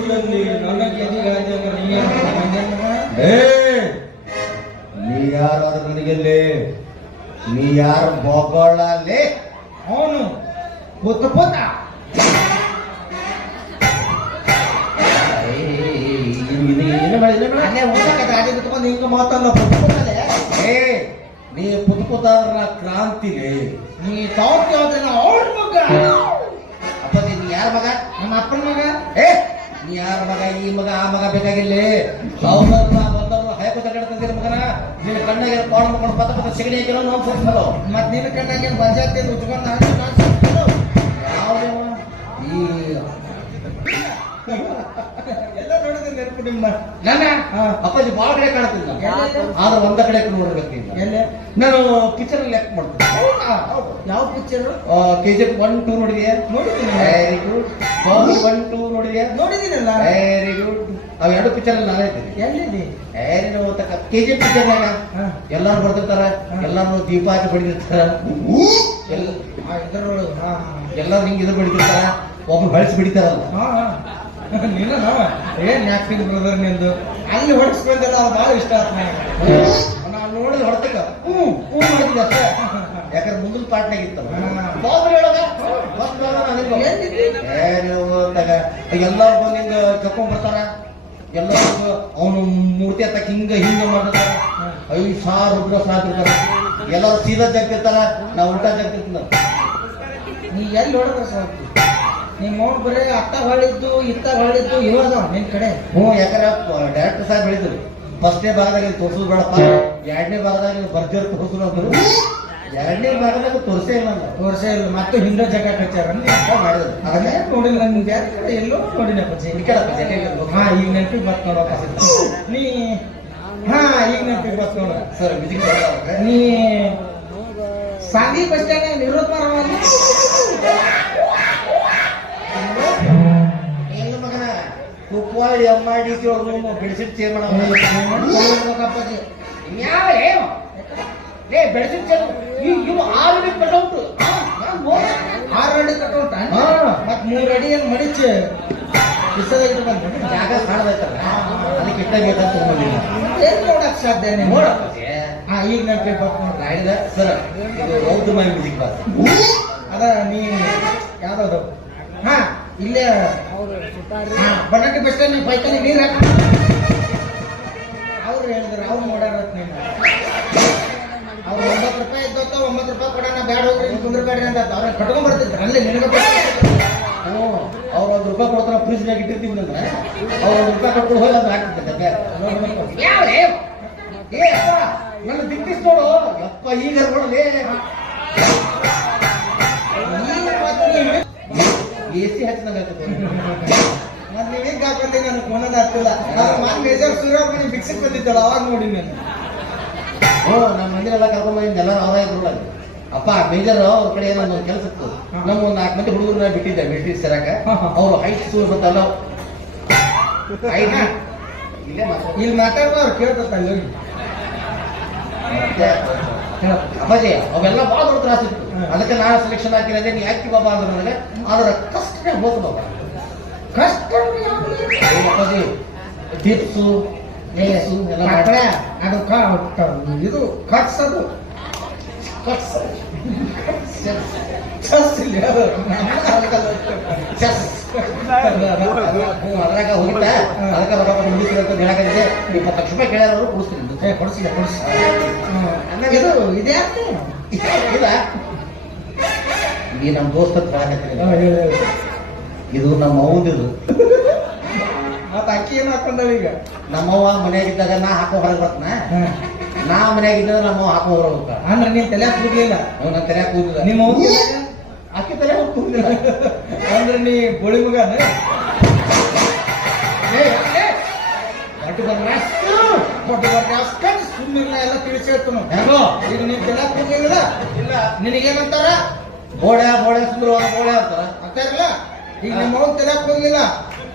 ಊರಲ್ಲಿ ನನ್ನ ಕೆದಿಗಾಯ್ತು ನೀ ಯಾರಾದ್ರೂ ನನಗೆಲ್ಲಿ ನೀ ಯಾರು ಬೊಗಳಲ್ಲಿ ಅವನು ಪುತ್ತ ಪುತ್ತ ಹಿಂಗ ಮಾತಲ್ಲ ನೀ ಪುತ್ ಪುತಾದ್ರ ಕ್ರಾಂತಿಗೆ ನೀ ತಾವ್ ಅವ್ರ ಮಗ ಅಪ್ಪ ನೀ ಯಾರ ಮಗ? ನಮ್ಮ ಅಪ್ಪನ ಮಗ. ನೀ ಯಾರ ಮಗ? ಈ ಮಗ ಆ ಮಗ ಬೇಕಾಗಿಲ್ಲ. ಬಂದವ್ರು ಹೈಕ ತಗೊಂಡ್ತಿದ್ದೀರ ಮಗನ. ನಿನ್ನ ಕಣ್ಣಾಗ ಪಾಡ್ ಮಾಡ್ಕೊಂಡು ಪತ್ತ ಪತ್ತ ಸಿಗಣಿ ಹಾಕಿಲ್ಲ ನಾವು ಸುತ್ತಲೋ. ಮತ್ ನಿನ್ನ ಕಣ್ಣಾಗ ಬಂಜಾತಿ ಉತ್ಕೊಂಡು ಯಾವ ಈ ಎಲ್ಲ ನೋಡಿದ್ರೆ ನೆನಪು ನಿಮ್ಮ ನನ್ನ ಅಪ್ಪಾಜಿ ಬಾಳ ಕಡೆ ಕಾಣ್ತಿಲ್ಲ, ಆದ್ರೆ ಒಂದ ಕಡೆ ನೋಡ್ಬೇಕು. ನಾನು ಪಿಕ್ಚರ್ ಲೆಕ್ಕ ಮಾಡ್ತೀನಿ. ಯಾವ ಪಿಕ್ಚರ್? KGF 1, 2 ನೋಡಿದ್ಯಾ? ನೋಡಿದ್ದೀನಿ. Very good. ಬಾಹುಬಲಿ 1, 2 ನೋಡಿದ್ಯಾ? ನೋಡಿದ್ದೀನಲ್ಲ. Very good. ಅವ್ ಎರಡು ಪಿಕ್ಚರ್ ಅಲ್ಲಿ ನಾನೇ ಇದ್ದೀನಿ. ಎಲ್ಲಿದೆ? KGF ಪಿಕ್ಚರ್ನಾಗ ಎಲ್ಲಾರು ಬರ್ತಿರ್ತಾರ, ಎಲ್ಲಾರು ದೀಪ ಹಾಕಿ ಬಡಿದಿರ್ತಾರ, ಎಲ್ಲಾರು ಹಿಂಗೆ ಇದು ಬಡಿತಿರ್ತಾರ, ಒಬ್ರು ಬಳಸಿ ಬಿಡಿತಾರಲ್ಲ. ನೀನ ಏನ್ ಆಕ್ಟಿಂಗ್ ಬ್ರದರ್ ನಿಂದು ಅಲ್ಲಿ ಹೊಡಿಸ್ಕೊಂಡೆಲ್ಲ ಅದು ಬಹಳ ಇಷ್ಟ ಆಯ್ತು ನಾನು ನೋಡಿದ ಹೊಡ್ತಕ್ಕ ಹ್ಞೂ ಮಾಡಿದ್ದೆ ಅಷ್ಟೇ. ಯಾಕಂದ್ರೆ ಮುಂದಿನ ಪಾಟ್ನಾಗ ಇತ್ತಲ್ಲ ಎಲ್ಲಾರು ಬಂದು ಹಿಂಗ ಕರ್ಕೊಂಡ್ ಬರ್ತಾರ. ಎಲ್ಲರಿಗೂ ಅವನು ಮೂರ್ತಿ ಹತ್ತಕ್ ಹಿಂಗ ಹಿಂಗ ಮಾಡ್ತಾರ. 5,000 ರೂಪಾಯಿ ಸಾಕಿರ್ತಾರ. ಎಲ್ಲರೂ ಸೀದಾ ಜಗ್ತಿರ್ತಾರ, ನಾವು ಉಲ್ಟಾ ಜಗ್ತಿರ್ತಾರ. ನೀ ಎಲ್ಲಿ ಹೊಡೆದ್ರ ಸಾಕು. ನಿಮ್ಮ ಅವ್ನು ಬರೀ ಅತ್ತ ಹೊಳಿದ್ದು ಇತ್ತ ಹೊಳಿದ್ದು ಇವಾಗ ನಿನ್ ಕಡೆ. ಯಾಕಂದ್ರೆ ಡೈರೆಕ್ಟರ್ ಸಾಹೇಬ್ ಹೇಳಿದ್ರು, ಫಸ್ಟ್ನೇ ಭಾಗದಾಗ ತೋರ್ಸೋದು ಬೇಡಪ್ಪ, 2ನೇ ಭಾಗದಾಗ ಬರ್ಜರ್ ತೋರ್ಸೋದು ಅಂದ್ರು. 2ನೇ ಭಾಗದಾಗ ತೋರ್ಸೇ ಇಲ್ಲ, ತೋರ್ಸೇ ಇಲ್ಲ. ಮತ್ತೆ ಹಿಂದೆ ಜಗ ಕಚ್ಚಾರ ಮಾಡಿದ್ರು. ಅದನ್ನೇ ನೋಡಿಲ್ಲ. ನಿನ್ ಬೇರೆ ಕಡೆ ಎಲ್ಲೋ ನೋಡಿನಪ್ಪ. ಹಾ ಈಗ ನೆನಪಿಗೆ ಬತ್ ನೋಡಪ್ಪ ನೀ. ಹಾ ಈಗ ನೆನಪಿಗೆ ಬತ್ ನೋಡ ಸರ್. ಮ್ಯೂಸಿಕ್ ನೀ ಸಾಂಗಿ ಬಸ್ ಸ್ಟ್ಯಾಂಡ್ ನಿವೃತ್ತ ಮಗನ ಕುಪ್ಪಾಳಿ MIDC ಬೆಳೆಸಿಟ್ಟು ಚೇರ್ ಅಪ್ಪಾಜಿ ಬೆಳೆಸಿಟ್ಟು ಚೇರ್ ಇವು 6 ಅಡಿ ಕಟೌಟ್. 6 ಅಡಿ ಕಟೌಟ್ ಮತ್ 3 ಅಡಿ ಏನ್ ಮಡಿಚ್ ಬಿಸದಾಗಿಟ್ಟು ಬಂದ ಜಾಗ ಕಾಣದೈತಲ್ಲ, ಅದಕ್ಕೆ ಇಟ್ಟ ಬೇಕಂತ ತಗೊಂಡಿಲ್ಲ. ಏನ್ ನೋಡಕ್ ಸಾಧ್ಯ ನೋಡಪ್ಪ. ಈಗ ನೆನಪಿ ಬರ್ತಾರೆ ಸರ್. ಇದು ರೌದ್ ಮೈ ಮ್ಯೂಸಿಕ್ ಬಾಸ್ ಅದ. ನೀ ಯಾವ್ದು? ಹಾ ಇಲ್ಲೇ ಬಟಾಟಿ ಬಸ್ ಸ್ಟ್ಯಾಂಡ್ ಪೈಕಾನಿ ನೀರ್ ಹಾಕ ಅವ್ರು ಹೇಳಿದ್ರು. ಅವ್ರು ನೋಡ್ಯಾರ ನೀನು. ಅವ್ರು 9 ರೂಪಾಯಿ ಇದ್ದತ್ತ 9 ರೂಪಾಯಿ ಕೊಡೋಣ ಬ್ಯಾಡ ಹೋಗ್ರಿ ಕುಂದ್ರ ಬೇಡ್ರಿ ಅಂತ ಅವ್ರ ಕಟ್ಕೊಂಡ್ ಬರ್ತಿದ್ರು. ಅಲ್ಲಿ ನಿನಗ ಅವ್ರು 1 ರೂಪಾಯಿ ಕೊಡ್ತಾರ, ಫ್ರಿಜ್ನಾಗ ಇಟ್ಟಿರ್ತೀವಿ ಅಂದ್ರೆ ಅವ್ರು 1 ರೂಪಾಯಿ ಕಟ್ಕೊಂಡು ಹೋಗಿ ಅದು ಹಾಕ್ತಿದ್ದೆ. ನನ್ನ ದಿಕ್ಕಿಸ್ ನೋಡು ಯಪ್ಪ. ಈಗ ನೋಡಲಿ AC ಹಚ್ಚಿದಂಗ ಮತ್ತೆ ನೀವೀಗ ಹಾಕೊಂಡೆ ನನಗೆ ಫೋನದ ಹತ್ತಿಲ್ಲ. ಮೇಜರ್ ಸೂರ್ಯಮಣಿ ಬಿಕ್ಸಿಗೆ ಬಂದಿದ್ದಲ್ಲ ಅವಾಗ ನೋಡಿ ನಾನು. ನಮ್ಮ ಮಂದಿರೆಲ್ಲ ಕರ್ಕೊಂಡ್ಬಂದು ಎಲ್ಲರೂ ಅವರೇ ಇದ್ರಲ್ಲ. ಅಪ್ಪ ಮೇಜರ್ ಅವ್ರ ಕಡೆ ಏನೋ ಒಂದು ಕೆಲಸ ಇತ್ತು. ನಮ್ಮ ಒಂದು 4 ಮಂದಿ ಹುಡುಗರನ್ನ ಬಿಟ್ಟಿದ್ದೆ ಮಿಲಿಟರಿ ಸೇರಾಕ. ಅವ್ರು ಹೈಟ್ ಮತ್ತಲ್ಲ ಇಲ್ಲಿ ಮಾತಾಡ್ಬಾರ್ದು ಕೇಳ್ತಲ್ಲ ಹೋಗಿ. ಅಪ್ಪಾಜಿ ಅವೆಲ್ಲ ಭಾಳ ದೊಡ್ಡ ತ್ರಾಸ ಇತ್ತು. ಅದಕ್ಕೆ ನಾನು ಸೆಲೆಕ್ಷನ್ ಹಾಕಿರೋದೇ. ನೀ ಯಾಕೆ ಬಾಬಾ ಅಂದ್ರೆ ನನಗೆ ಆದ್ರೆ ಕಷ್ಟ ಹೋತು ಬಾಬಾ. ಕಷ್ಟ ಅಪ್ಪಾಜಿ ಟಿಪ್ಸು ಅದು ಇದು ಕಟ್ಸದು ಅದ್ರಾಗ ಹೋಗಿಲ್ಲ. ಅದಕ್ಕೆ ರೊಕ್ಕ ಮುಗಿಸ್ರಿ ಅಂತ ಹೇಳಾಕಂತೆ. 20 ಲಕ್ಷ ರೂಪಾಯಿ ಕೇಳ್ಯಾರ, ಕೊಡಿಸ್ತೀನಿ. ಕೊಡಿಸಿಲ್ಲ ಇದು ಇದೆ ಇಲ್ಲ. ಈ ನಮ್ಮ ದೋಸ್ತ ಇದು ನಮ್ಮ ಅವ್ವದಿದು. ಮತ್ತೆ ಅಕ್ಕಿ ಏನು ಹಾಕೊಂಡವ ಈಗ? ನಮ್ಮವ್ವ ಮನೆಯಾಗಿದ್ದಾಗ ನಾ ಹಾಕೋ ಹೊರಗೆ ಬರ್ತನ. ನಾ ಮನೆಯಾಗಿದ್ದಾಗ ನಮ್ಮವ್ವ ಹಾಕೋ ಹೊರಗೆ ಹೋಗ್ತಾಳ. ಅಂದ್ರೆ ನೀನ್ ತಲೆ ಕೂದಲಿಲ್ಲ? ನನ್ನ ತಲೆ ಕೂದಿಲ್ಲ. ನಿಮ್ಮ ಅಕ್ಕಿ ತಲೆ ಹೋಗಿ ಕೂದಿಲ್ಲ. ಅಂದ್ರೆ ನೀ ಬೋಳಿ ಮಗನ ಸುಮ್ಮನೆ ಎಲ್ಲ ತಿಳಿಸಿ ಹೇಳ್ತಾನು. ಈಗ ನೀನ್ ತಲೆ ಕೂದಲಿಲ್ಲ. ಇಲ್ಲ ನಿನಗೇನಂತಾರ? ಬೋಳೆ ಬೋಳೆ ಸುಂದರವಾದ ಬೋಳೆ ಅಂತಾರ. ಅಂತಾರಲ್ಲ. ಈಗ ನಿಮ್ಮ ಅವ್ವ ತಲೆ ಕೂದಲಿಲ್ಲ,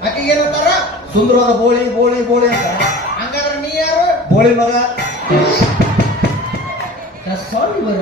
ಆಕೆಗೆ ಏನಂತಾರ? ಸುಂದರವಾದ ಬೋಳಿ ಬೋಳಿ ಬೋಳಿ ಅಂತಾರ. ಹಂಗಾದ್ರೆ ನೀ ಯಾರು? ಬೋಳಿ ಮಗ. ಸಾರಿ ಬರ